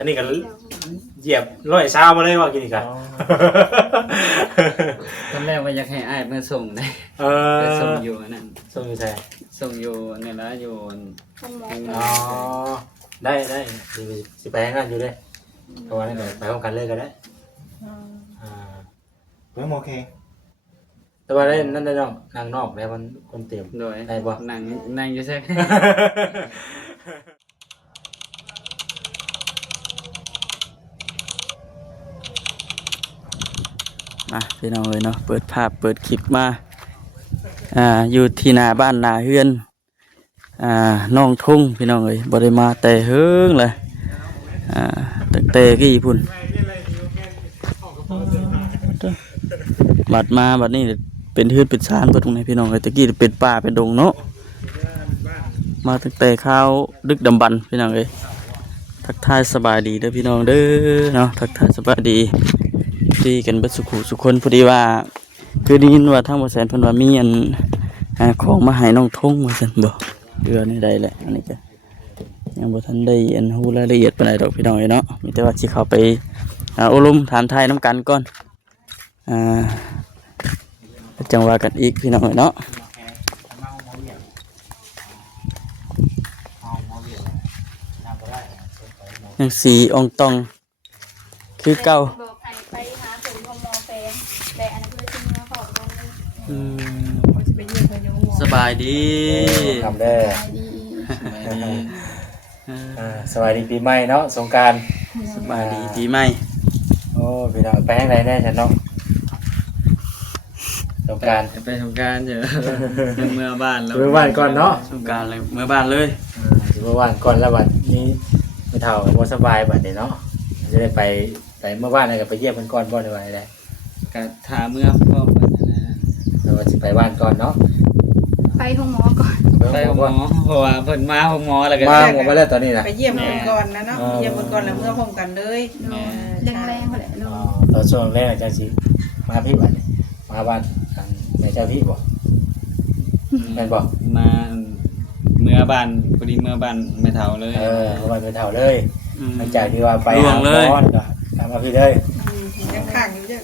อันนี้ก็เหยียบร้อยเช้ามาเลยว่ากินอีกอ่ะ ตอนแรกว่าอยากให้อ้ายมาส่งได้ไปส่งอยู่นั่น ส่งอยู่ใช่ ส่งอยู่นี่ละอยู่ อ๋อได้สิไปงานอยู่เลยเพราะว่านั่นไปพร้อมกันเลยก็ได้เพิ่มโอเคแต่ว่าได้นั่นได้นอกนางนอกได้มันคนเตรียม โดย ได้บ่ นั่งอยู่ใช่ มาพี่น้องเลยเนาะเปิดภาพเปิดคลิปมาอยู่ที่หน้าบ้านหน้าเฮือนน้องทุ่งพี่น้องเลยบ่ได้มาแต่เฮิงเลยตั้งแต่กี่พุ่นบัดมาบัดนี้เป็นเฮือนเป็นศาลเบิดตรงไหนพี่น้องเลยตะกี้เป็นป่าเป็นดงเนาะมาตั้งแต่ข้าวดึกดำบรรพ์พี่น้องเลยทักทายสบายดีเด้อพี่น้องเด้อเนาะทักทายสบายดีดีกันเบิดสุขุสุคนพอดีว่าคือได้ยินว่าทางบ่แสนเพิ่นว่ามีอันของมาให้น้องทงว่าซั่นบ่เดือนนี้ได้แหละอันนี้ก็ยังบ่ทันได้อันฮู้รายละเอียดปานใดดอกพี่น้องเอ้ยเนาะมีแต่ว่าสิเข้าไปอบรมถามทายนํกันก่อนจังว่ากันอีกพี่น้องเอ้ยเนาะยังสีอองตองคือเก่าบอกให้ไปหาถึงพมแฟนแต่อันนั้นเพื่อที่เมื่อขอบตรงนี้สบายดี ทำได้ ดี สวัสดีปีใหม่เนาะสงกรานต์ สบายดีปีใหม่ โอ้พี่น้องไปทางไหนแน่ฉันเนาะสงกรานต์ ไปสงกรานต์เถอะเมื่อบ้านแล้ว เมื่อวานก่อนเนาะ สงกรานต์เลยเมื่อบ้านเลย เมื่อวานก่อนแล้ววันนี้ไม่เท่าบ่สบายบัดนี้เนาะจะได้ไปเมื่อวานอะไรก็ไปเยี่ยมเพิ่นก่อนบ่ได้ว่าได้ ก็ถามเมื่อพ่อเพิ่นนะ แล้วว่าสิไปบ้านก่อนเนาะ ไปห้องหมอก่อน ไปหมอเพราะว่าเพิ่นมาห้องหมอแล้วก็ มาหมดมาแล้วตอนนี้นะ ไปเยี่ยมเพิ่นก่อนนะเนาะไปเยี่ยมเพิ่นก่อนแล้วเมื่อพร้อมกันเลย แรงๆแหละลู ตอนช่วงแรกอาจารย์สิมาพี่บัดนี้มาบ้านกันแม่เจ้าพี่บ่แม่นบ่ มาเมื่อบ้านพอดีเมื่อบ้านไม่เท่าเลย เมื่อวานไม่เท่าเลยหลังจากที่ว่าไปหาหมอก็ตามมาพี่เลย ยังข้างอยู่เยอะ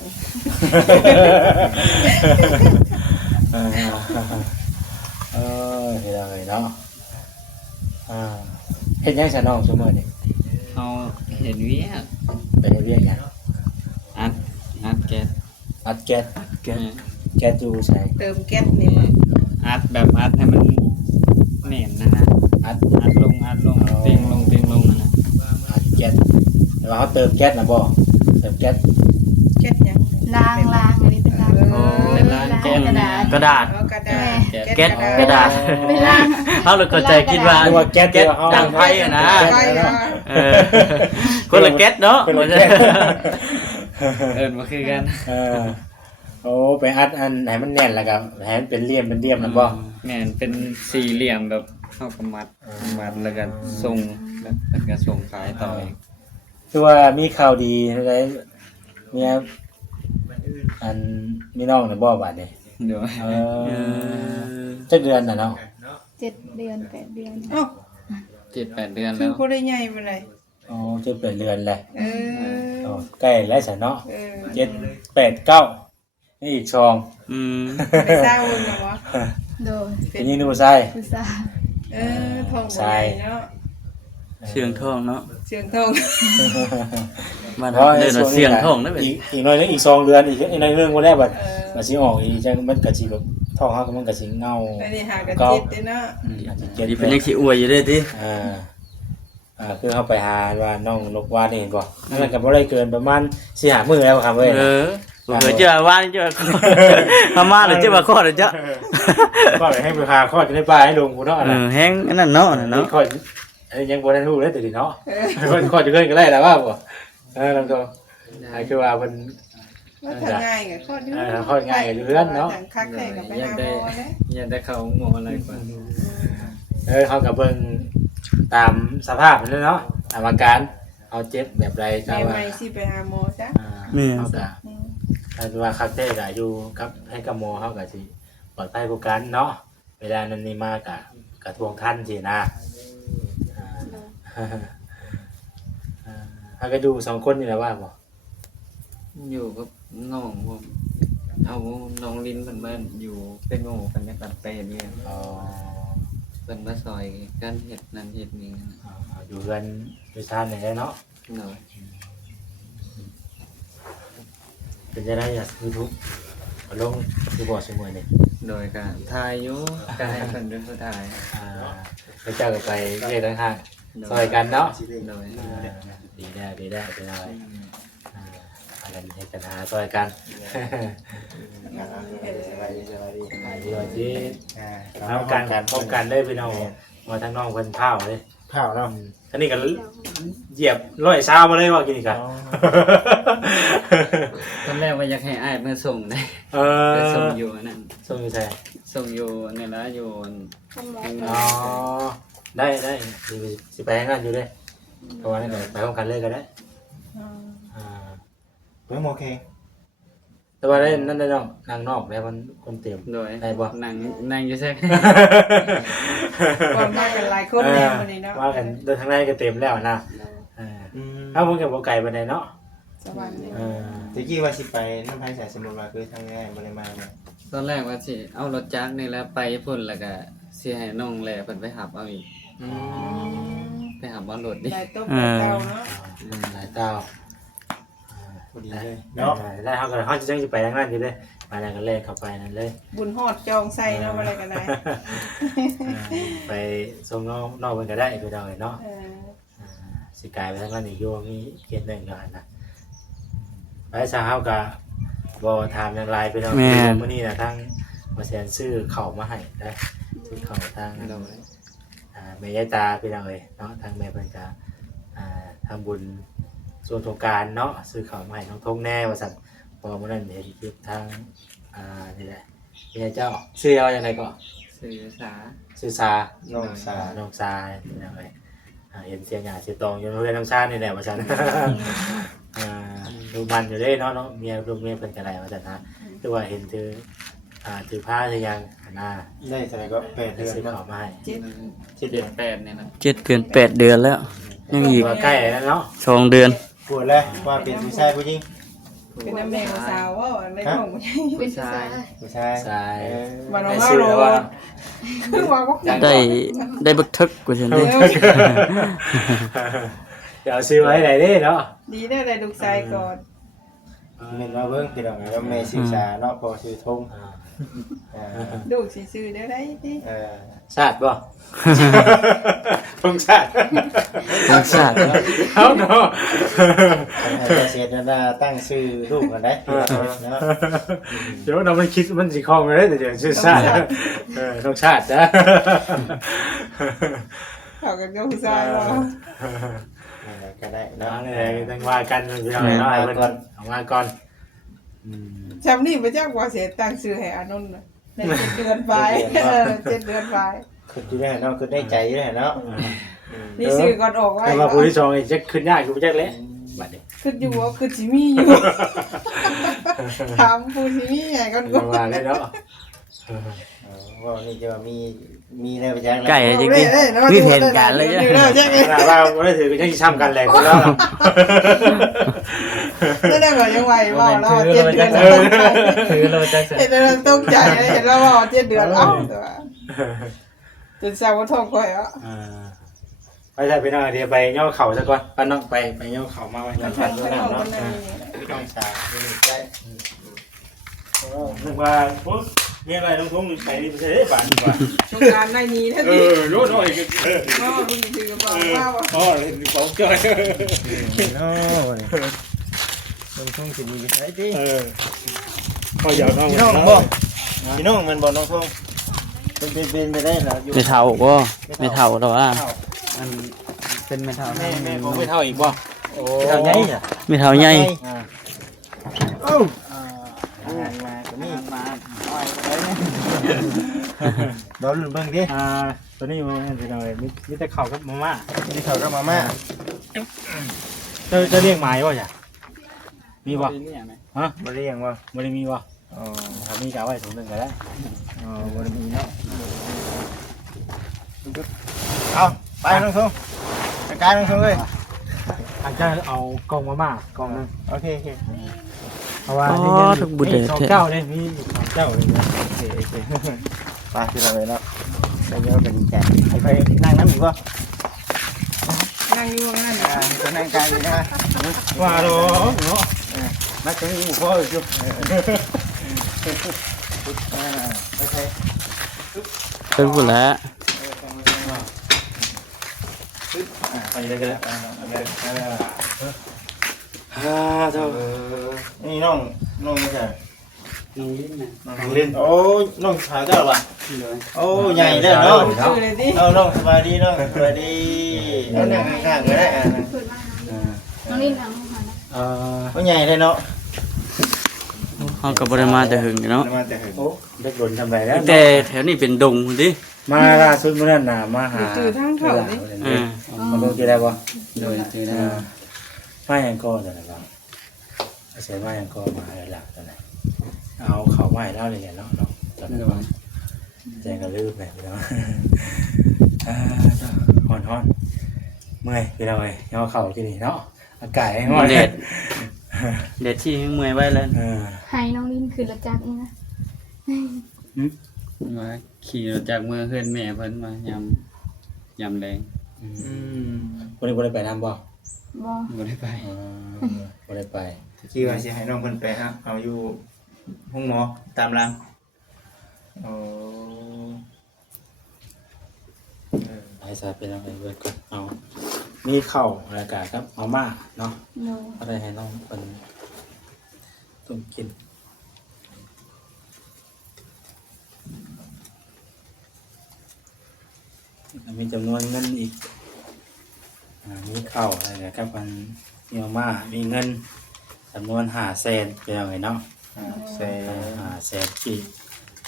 เฮ็ดอะไรเนาะเฮ็ดยังซะน้องซุมื้อนี้ เฮาเห็นเวียก ไปเฮ็ดเวียกหยัง อัดแก๊ส อัดแก๊สแก๊สอยู่ไส เติมแก๊สนี่มา อัดแบบอัดให้มันแน่นนะฮะ อัด อัดลงเตียงลงนั่นน่ะ อัดแก๊สแต่ว่าเขาเติมแก๊สน่ะบ่เติมแก๊ส แก๊สยัง ล้างอันนี้เป็นล้าง เป็นร้านแก๊สกระดาษ กระดาษ แก๊สกระดาษ ไปล้าง เขาเลยเข้าใจคิดว่า นึกว่าแก๊ส ดังไฟอะนะ ไฟเนาะ คนละแก๊สเนาะ คนละแก๊ส มาคือกัน โอ้ไปอัดอันไหนมันแน่นแล้วก็ให้มันเป็นเหลี่ยมนะบ่ แม่นเป็นสี่เหลี่ยมแบบเข้ากับมัดแล้วก็ส่งแล้วก็ส่งขายต่ออีก คือว่ามีข่าวดีอะไรเมียอันมีน้องน่ะบ่บัดนี้ เดี๋ยว จักเดือนน่ะเนาะ 7 เดือน 8 เดือน เอ้า 7-8 เดือน คื แล้ อ ว บ่ได้ใหญ่ปานใด อ๋อจะเปิดเดือนแหละ เออ ใกล้แล้วซะเนาะ เออ 7 8 9นี่อีก2 ไปเศร้าเนาะวะ โดย เป็นยิงดูใส่ ผู้สาว ท้องบ่ใหญ่เนาะ เสียงทองเนาะ เสียงท้อง มันเดินเสียงทองได้แบบ อีกหน่อยนึงอีก2เดือนอีกในเรื่องบ่ได้บัดมันสิออกอีกจังมันก็สิแบบท้องเฮาก็มันก็สิเงา อันนี้หากระจิตเด้เนาะ อาจจะเจ็ด ดีเป็นยังสิอวยอยู่ได้ติ คือเขาไปหาว่าน้องนกว่านี่เห็นบ่นั่นก็บ่ได้เกินประมาณ4-5มื้อแล้วครับเว้ย เจอว่าเจอพม่าหรือเจอว่าข้อหรือเจ้า ก็ให้ไปหาข้อจะได้ปลาให้ลงกูเนาะนะ แห้งอันนั้นเนาะ นี่ เนาะ ข้ออันนี้ยังบ่ได้รู้เลยแต่ดิเนาะข้อจะเกินก็ได้แล้วว่าบ่ลำตัวคือว่าเพิ่น ว่าถ้าง่ายก็ข้อที่คักแท้ก็ไปหาหมอเด้ อย่าได้เข้าหมออะไรกว่า เขาก็เบิ่งตามสภาพนั่นเนาะตามอาการเอาเจ็บแบบไรถ้า แม่ ว่า ใหม่สิไปหาหมอจ้ะ เขาก็ถ้าว่าคักเต้ก็อยู่กับให้กับหมอเขาก็สิปลอดภัยกว่ากันเนาะเวลานั้นนี่มากะกระทวงท่านสินะ หาก็ดู2คนนี่แหละว่าบ่ อยู่กับน้องผมเอาน้องลิ้นเพิ่นมาอยู่เป็นหมู่กันในปัดไปเนี่ย อ๋อ เพิ่นมาซอยกันเฮ็ดนั่นเฮ็ดนี่นะ อยู่กันอยู่ชาติไหนเนาะ หน่อย เป็นจะได้อยากยูทูบลงดูบอสมวยนี่ โดยการถ่ายอยู่ก็ให้เพิ่นเป็นผู้ถ่าย แล้วเจ้าก็ไปเรียกข้างๆซอยกันเนาะ โดย ดีได้ไปเลยอะไรให้กันหาซอยกันดีว่าจีทำกันพบกันได้พี่น้องมาทั้งน้องเพิ่นเผาเลย เผาเนาะ ท่านี้ก็เหยียบร้อยเช้ามาเลยว่ากินอีกอ่ะ ตอนแรกว่าอยากให้อ้ายมาส่งได้ ไปส่งอยู่อันนั่น ส่งอยู่ใช่ ส่งอยู่นี่ละอยู่ ห้องหมอ อ๋อได้สิไปงานอยู่เลยเพราะว่านี่ก็ไปพร้อมกันเลยก็ได้อ่า เพิ่มโอเค แต่ว่าได้นั่นได้น้องนางนอกแล้วมันคนเต็ม โดย ได้บ่ นั่งอยู่แซ่ ก่อนมากันหลายคนแล้ววันนี้เนาะ ว่ากันเดินทางในก็เต็มแล้วนะถ้าพวกแกบ่ไกลไปไหนเนาะ สวรรค์นี่ ตะกี้ว่าสิไปน้ำไผ่สายสมุนมาคือทางง่ายบ่ได้มาเนาะ ตอนแรกว่าสิเอารถจักรนี่แหล้วไปพุ่นแล้วก็สิให้น้องแลเพิ่นไปหับเอาอีกไปหับเอารถดิ ได้ต้มได้เต้าเนาะ หลายเต้า พอดีเลย เนาะ เนาะ ได้เฮาก็เฮาจะจังสิไปทางนั้นอยู่เลยมาแล้วก็แล่นเข้าไปนั่นเลย บุญฮอดจองใส่เนาะอะไรกันได้ ไปส่งนอกเพิ่นก็ได้ไปดอยเนาะ เออ สิกลายไปทางนั้นอีกอยู่มีเขตหนึ่งอยู่หั่นน่ะไปซะเฮาก็บ่ถามอย่างไรไปเนาะมื้อนี้น่ะทางบ่แสนซื้อข้าวมาให้ได้ซื้อข้าวทาง โดย แม่ยายตาพี่น้องเอ้ยเนาะทางแม่เพิ่นก็ทำบุญส่วนสงกรานต์เนาะซื้อข้าวมาให้น้องทงแน่ว่าซั่นพอมื้อนั้นเห็นคลิปทางนี่แหละพี่เจ้าชื่อเอาจังไดก็ สื่อสาร ชื่อซา น้องสา น้องซาพี่น้องเอ้ยเห็นเสียงหยาเสียงตองอยู่เพื่อนน้องซานี่แหละว่าซั่นดูมันอยู่เด้เนาะเนาะเมียลูกเมียเพิ่นก็ได้ว่าซั่นนะคือว่าเห็นถือผ้าถือหยังน่ะ ได้เท่าไหร่ก็8 เดือน ซื้อ เนาะ ข้าวมาให้ 7 8เนี่ยนะ 7 เดือน 8 เดือนแล้ว ยังอีก ว่าใกล้แล้วเนาะ 2 เดือน ปวดแล้วว่าเป็นผู้ชายผู้หญิง เป็นน้ำแม่ของสาวว่าในห้อง ผู้ชาย ผู้ชาย ใช่ วันน้อง ให้ เล่า ซื้อ โล แล้วว่า คือว่าก็ ได้บักทึกกว่าฉันเด้ เดี๋ยวซื้อไว้ไหนดิเนาะ ดีได้เลยลูกชายก่อน แม่นว่าเบิ่งพี่น้องแล้วแม่ชื่อสาเนาะพอชื่อทงเ ลูกสิซื้อได้ไรดิ ออ ชาติป่ะพงชาติ ทั้งชาติ เอาเนาะ ให้เสียดาตั้งชื่อลูกกันได้เนาะ เดี๋ยวเราไม่คิดมันสิคล้องเลยแต่เดี๋ยวชื่อชาติต้องชาตินะ เขากันก็ผู้ชายว่า ก็ได้ เนาะ เนาะ นี่ต้องว่ากันพี่น้องเนาะให้เพิ่นเอามาก่อน จำนี่พระเจ้าว่าเสียตั้งชื่อให้อานนท์ใน7 เดือนไป7 เดือนไป คือที่ได้เนาะคือได้ใจอยู่แล้วเนาะ นี่ซื้อก่อนออกไว้ แต่ว่าผู้ที่สองนี่จะขึ้นยากอยู่บ่จักแหละบัดนี้ คืออยู่ว่าคือจิมีอยู่ถามผู้จิมีไงก่อนก็ ว่าเลยเนาะ ว่านี่จะมีอะไรไปจัง ไก่จริงๆมีเหตุการณ์เลย อยู่ จ้ะ แล้วใช่ไหม ถ้าว่าบ่ได้ถือก็ยังสิช้ำกันแหละคนแล้ว นั่นแหละก็ยังไหวว่าเรา7 เดือน คือเราจะเสร็จ เห็นเราตกใจเห็นเราว่า7 เดือนเอ้าตัวจนสาวทองคอยอ่ะ ไปใช่พี่น้องเดี๋ยวไปย่อเข่าซะก่อนป้าน้องไปย่อเข่ามาไว้ มัน ก่อน ทางข้างนอกมันนั่น ต้องสาได้ นึกว่าปุ๊บมีอะไรต้องทุ่งไปนี่ไม่ใช่ได้ป่านดีกว่า ช่วงการในนี้ท่าน เอ นี่ อรู้หน่อยเออ ว่าคุณถือกระเป๋าว่าว่า อ๋อเห็นของจ้อย เนาะมันคงสิมีไปใช้ดิ เออก็ยาวน้อง พี่น้องบ่พี่น้องมันบ่น้องทงเป็นไปได้เหรออยู่ ไม่เท่าบ่ไม่เท่าแต่ว่า มันเป็นไม่เท่า แม่คงไม่เท่าอีกบ่ โอ้ เท่าไงอ่ะ ไม่เท่าใหญ่ เอ้ามาก็มี มา บ่ลุ้นเบิ่งดิ ตัวนี้มันเป็นอะไรมีแต่เข่ากับมาม่า นี่เขาก็มาม่า จะเรียกหมายวะจ้ะมีบ่ เนี่ยไหม ฮะ บ่เรียงว่า ไม่ได้มีบ่ อ๋อ ถ้ามีก็เอาไว้ถุงหนึ่งก็ได้ อ๋อบ่ได้มีเนาะเอาไปน้องทงจัดการน้องทงเลย อาจจะเอากล่องมากล่องนึง โอเคโอเค เพราะว่า อ๋อ นี่ยัง ทุกบุญเดช สองเจ้าเลยมีสองเจ้าเลยนะ โอเคโอเคไปที่เราเลยเนาะไปเยอะเป็นแจกไปนั่งน้ำอีกป่ะ นั่งอยู่ว่างั้น จะนั่งกายอยู่นะ ว่าดอกเนาะ นักจะมีหมู่พ่ออยู่จุ๊บโอเค เพิ่นพูดแล้ว ไปเลยกันแล้ว นี่น้องไม่ใช่ น้องลิ้นน่ะ น้องเล่นโอ้น้องชายเจ้าว่ะโอ้ใหญ่เลยเนาะ ชื่อเลยดิ น้องสบายดีน้องสบายดีนั่งข้างๆก็ได้ คืนมาน้องลินน้องหันนะ ก็ใหญ่เลยเนาะ เฮาก็บ่ได้มาแต่หึงเนาะ มาแต่เห็น โอ้เด็กหล่นทำไรแล้ว แต่แถวนี้เป็นดงพุ่นติ มาล่าสุดเมื่อนั้นน่ะมาหา อ่า มาเบิ่งกี่ได้บ่ โดยคือได้ มายังก็ตอนนั้นอาศัยมายังก็มาหลักตอนนั้นเอาเขาไม้เล่าเลยเนาะตอนนั้นแจ้งกันลืมเลยพี่น้องฮ้อนเมื่อยพี่น้องเอ้ยเอาเข่าที่นี่เนาะอากาศให้ฮ้อน เด็ดที่ให้เมื่อยไว้แล้ว ให้น้องลินคืนรถจักรนี่นะ ว่าขี่รถจากเมืองเฮือนแม่เพิ่นมายำแดง วันนี้บ่ได้ไปน้ำบ่ บ่ บ่ได้ไป บ่ได้ไป ที่ว่าสิให้น้องเพิ่นไปฮะเอาอยู่ห้องหมอตามรังโอ้ ให้ซาเป็นอะไรเบิดก่อนเอามีข้าวอากาศครับมาม่าเนาะ โน อะไรให้น้องเป็นต้มกินมีจำนวนเงินอีกมีข้าวอะไรนะครับมันมีมาม่ามีเงินจำนวน500,000เป็นยังไงเนาะ เซ่ 500,000กี่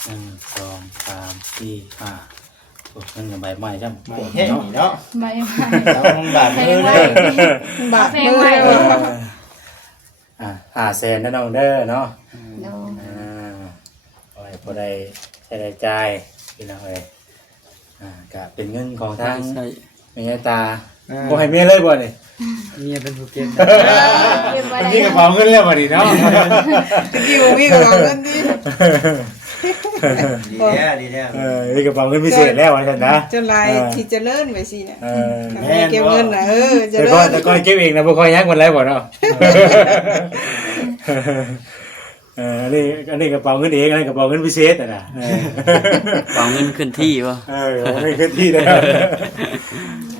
1 2 3 4 5เงินกับใบไม้จ้ะ ไม่เห็นเนาะ ไม่ไม่ ต้องบาด เพ มื ลง อ ไว้ เลย บาดมือเลย 500,000นะน้องเด้อเนาะ โน พอได้ใช้ได้จ่ายพี่น้องเอ้ยก็เป็นเงินของทาง ใช่ แม่ตาบ่ให้เมียเลยบ่นี่ เมียเป็นผู้เก็บ เก็บไว้ มัน ได้ มีกระเป๋าเงินแล้วบ่นี่เนาะ ตะกี้บ่มีกับเงินดิ ดีแล้วดีแล้ว มีกระเป๋าเงินพิเศษแล้วว่าซั่นนะ จนลายที่เจริญไปสิเนี่ย แม่ เก็บเงินน่ะเจ แต่ ริ ก็ ญ แต่ก็เก็บเองนะบ่ค่อยยักมันแล้วบ่เนาะอันนี้กระเป๋าเงินเองอันนี้กระเป๋าเงินพิเศษน่ะนะ เป๋าเงินขึ้นที่บ่ ไม่ขึ้นที่แล้ว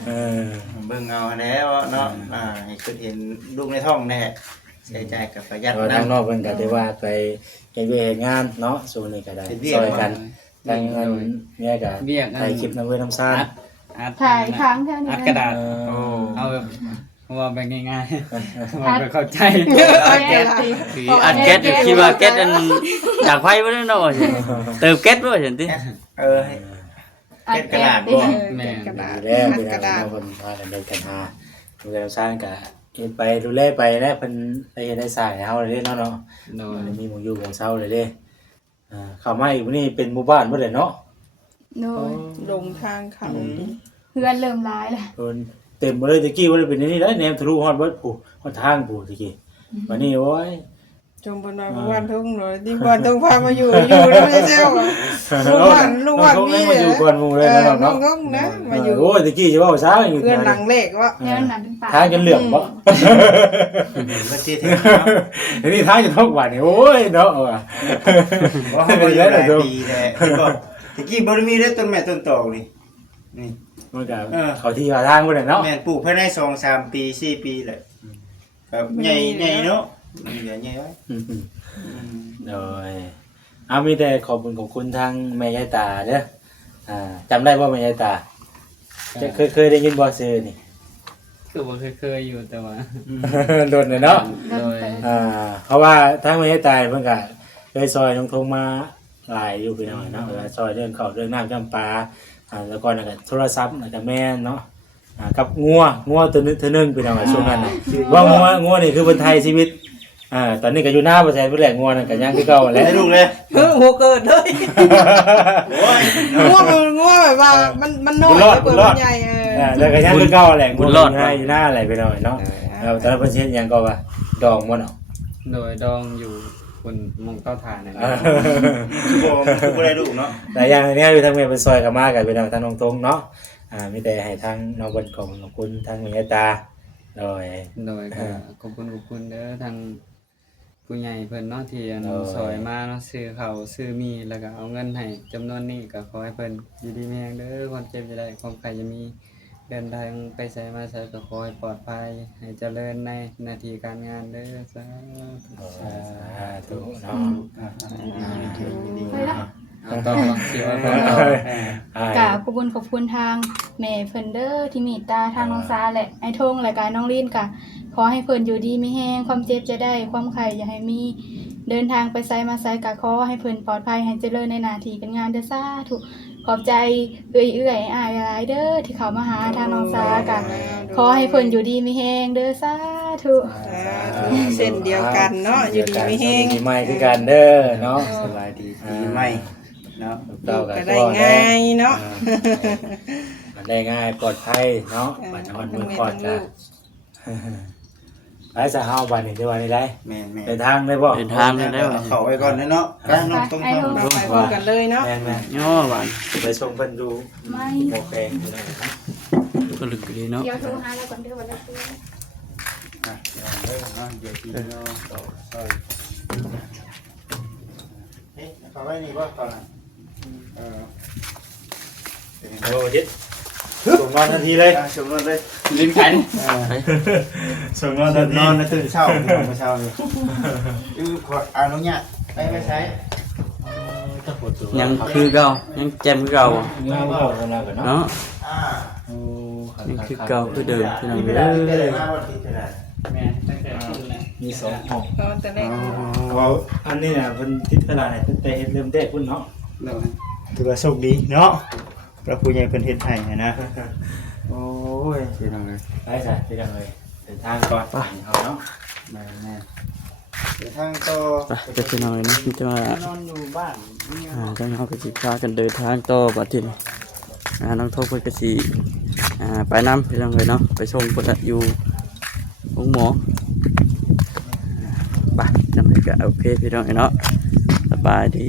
เออ เบิ่งเอาแล้วเนาะให้คุณเห็นลูกในท้องแน่ใช้ใจกับประหยัด แต่ว่า นะ ทางนอกเพิ่นก็ได้ว่าไปเฮ็ดเวียกเฮ็ดงานเนาะส่วนนี้ก็ได้ซอยกันทางเงินเนี่ยก็ถ่ายคลิปนำเว้นน้ำซ่าน ถ่ายค้างแค่นี้ อัดกระดาษเอาแบบว่าแบบง่ายๆว่าแบบเข้าใจ คืออัดแก๊สอยู่คิดว่าแก๊สอันจากไฟบ่ได้เนาะว่าซั่นเติมแก๊สบ่ซั่นติ เก็บกระดาษบ่ แม่ กระดาษ แล้ว อัดกระดาษ เพิ่นพากันได้กันหาดูแลน้ำซ่านก็เฮ็ดไปดูแลไปแล้วเพิ่นได้เฮ็ดได้สร้างให้เฮาเลยเนาะ โดย มันมีหมู่อยู่ของเซาเลยเด้เข้ามาอีกมื้อนี้เป็นหมู่บ้านเบิดเลยเนาะ โน ลงทางเขา เพื่อนเริ่มร้ายแล้ว เพิ่นเต็มบ่เลยตะกี้บ่ได้เป็นนี่แล้วแนมทะลุฮอดเบิดผู้ฮอดทางผู้ตะกี้วันนี้โอ้ย จมบนบ้านทุ่งเลยที่บ้านทุ่งพามาอยู่แล้วไม่ใช่ว่าลูกบ้าน น้อง มี มาอยู่ก่อนหมู่เลยนะ น้ เนาะ องนะมาอยู่ โอ้ยตะกี้สิเว้าซะอยู่ เพื่อนหลังเล็กว่า แล้วหนังเป็นป่า ทางจนเหลื่อมบ่ ก็ที่ถึงเนาะ อันนี้ทางจะทอกบาดนี่โอ้ยเนาะว่ะ ว่าเขาอยู่หลายปีแท้ตะกี้บ่ได้มีได้ต้นแม่ต้นตอกนี่นี่ มันก็เขาที่ว่าทางบ่ได้เนาะ แม่ปลูกภายใน2-3 ปี4 ปีแหละครับใหญ่เนาะใหญ่ไว้ โดยเอามีแต่ขอบคุณของคุณทางแม่ยายตาเด้อจำได้บ่แม่ยายตาจะเคยได้ยินบ่ชื่อนี่ คือบ่เคยอยู่แต่ว่า โดนเลยเนาะ โดย เพราะว่าทั้งไม่ให้ตายเพิ่นก็เคยซอยน้องทงมาหลายอยู่พี่น้องเนาะซอยเรื่องข้าวเรื่องน้ำจำปาแล้วก็นั่นก็โทรศัพท์แล้วก็แม่นเนาะกับงัวตัวนึงพี่น้องช่วงนั้นน่ะว่างัวนี่คือคนไทยชีวิตตอนนี้ก็อยู่หน้าประเทศเพิ่นแหละงัวนั่นก็ยังคือเก่าแหละ ได้ลูกเลย หัวเกิดเลย โอ้ย งัวแบบว่ามันน้อยเปิดใหญ่ แล้วก็ยังคือเก่าแหละงัวอยู่หน้าอะไรพี่น้องเนาะ ตอนนั้นเพิ่นสิเฮ็ดหยังก็ว่าดองบ่เนาะ โดยดองอยู่บนหมองเต้าถ่านนั่นแหละ คือบ่ได้ลูกเนาะ หลายอย่างเนี่ยอยู่ทางแม่เป็นซอยกับมากันเป็นทางน้องตรงเนาะมีแต่ให้ทางน้องบนของขอบคุณทางแม่ตาโดย โดยก็ขอบคุณเด้อทางผู้ใหญ่เพิ่นเนาะที่ซอยมาเนาะซื้อข้าวซื้อมีแล้วก็เอาเงินให้จำนวนนี้ก็ขอให้เพิ่นอยู่ดีมีแรงเด้อความเจ็บจะได้ความไข้จะมีเดินทางไปไสมาไสก็ขอให้ปลอดภัยให้เจริญในหน้าที่การงานเด้อสาธุ ถูกเนาะ เอาต่อสิว่าต่อ กราบขอบคุณทางแม่เพิ่นเด้อที่เมตตาทางน้องซาและไอ้ทงและกายน้องลีนกะขอให้เพิ่นอยู่ดีมีแฮงความเจ็บจะได้ความไข้อย่าให้มีเดินทางไปไสมาไสกะขอให้เพิ่นปลอดภัยให้เจริญในหน้าที่การงานเด้อสาธุขอบใจเอื้อยอ้ายหลายเด้อที่เข้ามาหาทางน้องซากะขอให้เพิ่นอยู่ดีมีแฮงเด้อสาธุ เส้นเดียวกันเนาะอยู่ดีมีแฮง ดีใหม่คือกันเด้อเนาะ สบายดีปีใหม่เนาะ เต้า ก็ได้ง่ายเนาะ มันได้ง่ายปลอดภัยเนาะบัดนอนมือปลอดจ้ะไปจะเฮาบัดนี้ได้วันนี้ได้ แม่น เดินทางได้บ่ เดินทางได้แล้ว เข้าไว้ก่อนเนาะกน้องต้อง เราไปพร้อมกันเลยเนาะ แม่น ย่อหวาน ๆไปส่งเพิ่นดู ไม่ โอเคอยู่ได้เนาะ ก็ลึกดีเนาะ เดี๋ยวโทรหาแล้วก่อนเด้อวันละคืน เดี๋ยวทีเนาะต่อซอยเฮ้ยเข้าไว้นี่บ่ตอนนั้นเป็นไง โอ้ยิดส่งนอนทันทีเลย ชมนอนเลย ลิ้นกัน ส่งนอนทันที นอนแล้วตื่นเช้าเมื่อเช้านี่ขออนุญาตไปใช้ ยังคือเก่ายังแจ่มคือเก่า เงาเข้าทำงานกันเนาะ เนาะ โอ้ ยังคือเก่าคือเดิมพี่น้อง ไม่ เด้ ได้ไม่ได้ อ มาวันที่เท่าไหร่ แม่ตั้งแต่ต้นแล้ว มีสองห้อง ตอนแต่แรก เขาอันนี้น่ะเพิ่นติดเวลาเนี่ยแต่เฮ็ดเริ่มได้พุ่นเนาะ ถือว่าโชคดีเนาะพระผู้ใหญ่เพิ่นเฮ็ดให้นะโอ้ยพี่น้องเอ้ย ไปจ้ะไปกันเลยเดินทางก่อนไปเอาเนาะ แม่เดี๋ยวทางต่อ ไปจะพี่น้องเลยนะมันจะมาน อนอยู่บ้านนี่ จังเฮาก็สิพากันเดินทางต่อบัดทีนี้น้องทบเพิ่นก็สิไปนำพี่น้องเลยเนาะไปส่งเพิ่นอยู่โรงหมอไปจังได๋ก็โอเคพี่น้องเนาะสบายดี